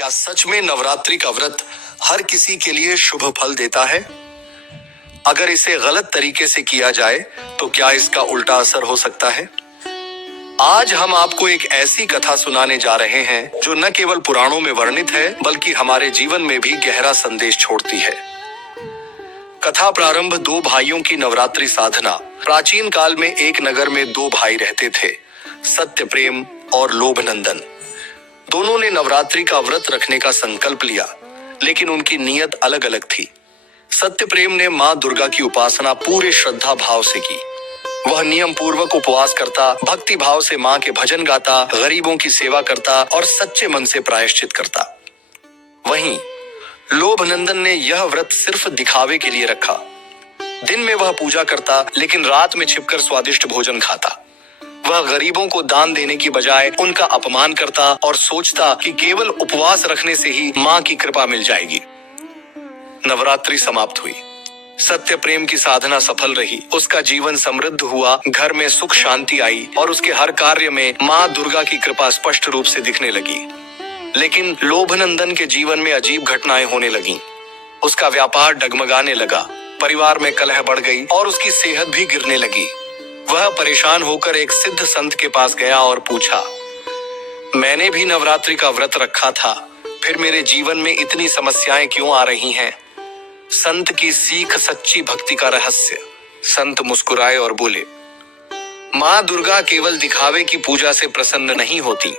क्या सच में नवरात्रि का व्रत हर किसी के लिए शुभ फल देता है? अगर इसे गलत तरीके से किया जाए तो क्या इसका उल्टा असर हो सकता है? आज हम आपको एक ऐसी कथा सुनाने जा रहे हैं जो न केवल पुराणों में वर्णित है बल्कि हमारे जीवन में भी गहरा संदेश छोड़ती है। कथा प्रारंभ दो भाइयों की नवरात्रि साधना। प्राचीन काल में एक नगर में दो भाई रहते थे, सत्यप्रेम और लोभनंदन। दोनों ने नवरात्रि का व्रत रखने का संकल्प लिया, लेकिन उनकी नीयत अलग अलग थी। सत्यप्रेम ने मां दुर्गा की उपासना पूरे श्रद्धा भाव से की। वह नियम पूर्वक उपवास करता, भक्ति भाव से मां के भजन गाता, गरीबों की सेवा करता और सच्चे मन से प्रायश्चित करता। वहीं लोभनंदन ने यह व्रत सिर्फ दिखावे के लिए रखा। दिन में वह पूजा करता, लेकिन रात में छिपकर स्वादिष्ट भोजन खाता। वह गरीबों को दान देने की बजाय उनका अपमान करता और सोचता कि केवल उपवास रखने से ही मां की कृपा मिल जाएगी। नवरात्रि समाप्त हुई। सत्यप्रेम की साधना सफल रही, उसका जीवन समृद्ध हुआ, घर में सुख शांति आई और उसके हर कार्य में मां दुर्गा की कृपा स्पष्ट रूप से दिखने लगी। लेकिन लोभनंदन के जीवन में अजीब घटनाएं होने लगीं। उसका व्यापार डगमगाने लगा, परिवार में कलह बढ़ गई और उसकी सेहत भी गिरने लगी। वह परेशान होकर एक सिद्ध संत के पास गया और पूछा, मैंने भी नवरात्रि का व्रत रखा था, फिर मेरे जीवन में इतनी समस्याएं क्यों आ रही हैं? संत की सीख सच्ची भक्ति का रहस्य। संत मुस्कुराए और बोले, मां दुर्गा केवल दिखावे की पूजा से प्रसन्न नहीं होती।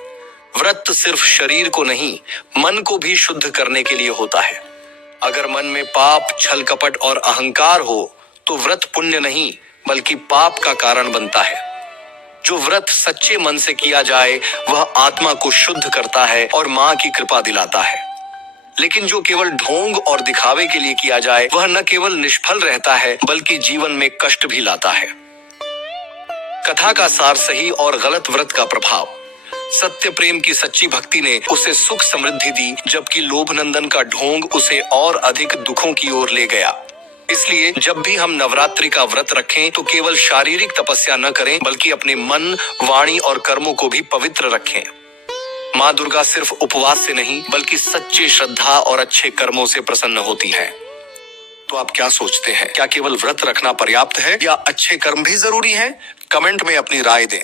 व्रत सिर्फ शरीर को नहीं, मन को भी शुद्ध करने के लिए होता है। अगर मन में पाप, छल कपट और अहंकार हो तो व्रत पुण्य नहीं बल्कि पाप का कारण बनता है। जो व्रत सच्चे मन से किया जाए वह आत्मा को शुद्ध करता है और मां की कृपा दिलाता है। लेकिन जो केवल ढोंग और दिखावे के लिए किया जाए वह न केवल निष्फल रहता है बल्कि जीवन में कष्ट भी लाता है। कथा का सार सही और गलत व्रत का प्रभाव। सत्य प्रेम की सच्ची भक्ति ने उसे सुख समृद्धि दी, जबकि लोभनंदन का ढोंग उसे और अधिक दुखों की ओर ले गया। इसलिए जब भी हम नवरात्रि का व्रत रखें तो केवल शारीरिक तपस्या न करें बल्कि अपने मन, वाणी और कर्मों को भी पवित्र रखें। मां दुर्गा सिर्फ उपवास से नहीं बल्कि सच्चे श्रद्धा और अच्छे कर्मों से प्रसन्न होती है। तो आप क्या सोचते हैं, क्या केवल व्रत रखना पर्याप्त है या अच्छे कर्म भी जरूरी हैं? कमेंट में अपनी राय दें।